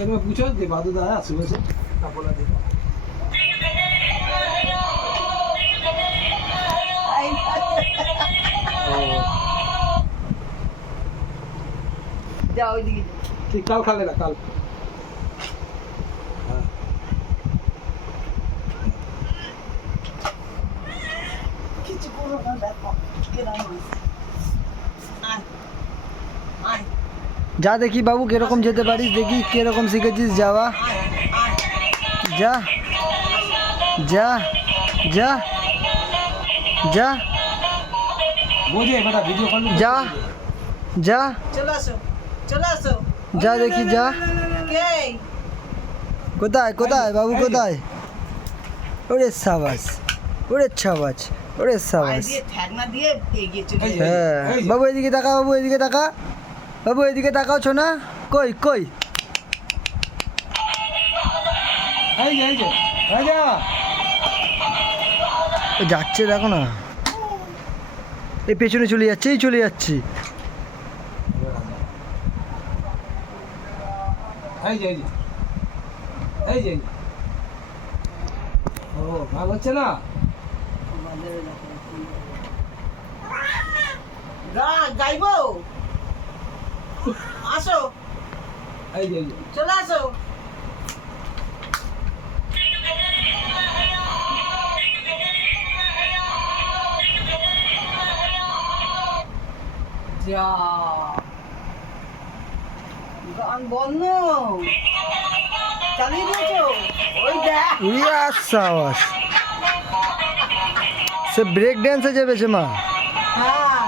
Gate में पूछो दे बादू दा है सुबह से अब बोला दे যাও ওইদিকে ठीक कल खा लेना कल কিছু করো না দেখো কেরাম আয় আয় যা দেখি বাবু কিরকম যেতে পারিস, দেখি কিরকম শিখেছিস যাওয়া। যা যা যা যা बोझे बेटा वीडियो कॉल যা যা চলে আসো যা দেখি যা। কে কোথায় কোথায় বাবু কোথায়? ওরে সাবাস, ওরে ছাবাস, ওরে পায়ে সাবাস। দিয়ে ঠ্যাংনা দিয়ে এগিয়ে চলে যাবে। হ্যাঁ বাবু এদিকে তাকা, বাবু এদিকে তাকা, বাবু এদিকে তাকাও ছোনা। কই কই आई जा आजा ও যাচ্ছে দেখো না, এই পেছনে চলে যাচ্ছে, এই চলে যাচ্ছে। आई जा आई जा ओ ভালো হচ্ছে না গাইবো আসো आई जा চলে আসো যা গান বন্ধ চালিয়ে দিয়েছো ওই দেখ উড়িয়া সাবাস, সে ব্রেক ড্যান্সে চেপেছে মা। হ্যাঁ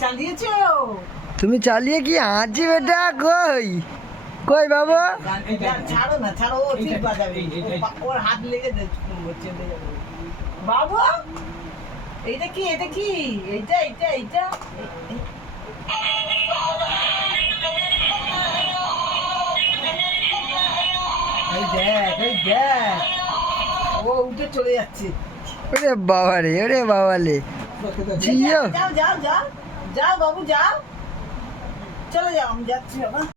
চালিয়েছো তুমি চালিয়ে কি আছি বেটা? কই কই বাবু? ছাড়ো না ছাড়ো ও ঠিক বাজাবে ওর হাত লেগে চেপে যাবে বাবু এইটা কি এটা কি এইটা এইটা এইটা এই দেখ এই দেখ ও উঠে চলে যাচ্ছে ওরে বাবা রে, ওরে বাবা রে, জিও। যাও যাও যাও যাও বাবু যাও চলে যাও আমি যাচ্ছি বাবা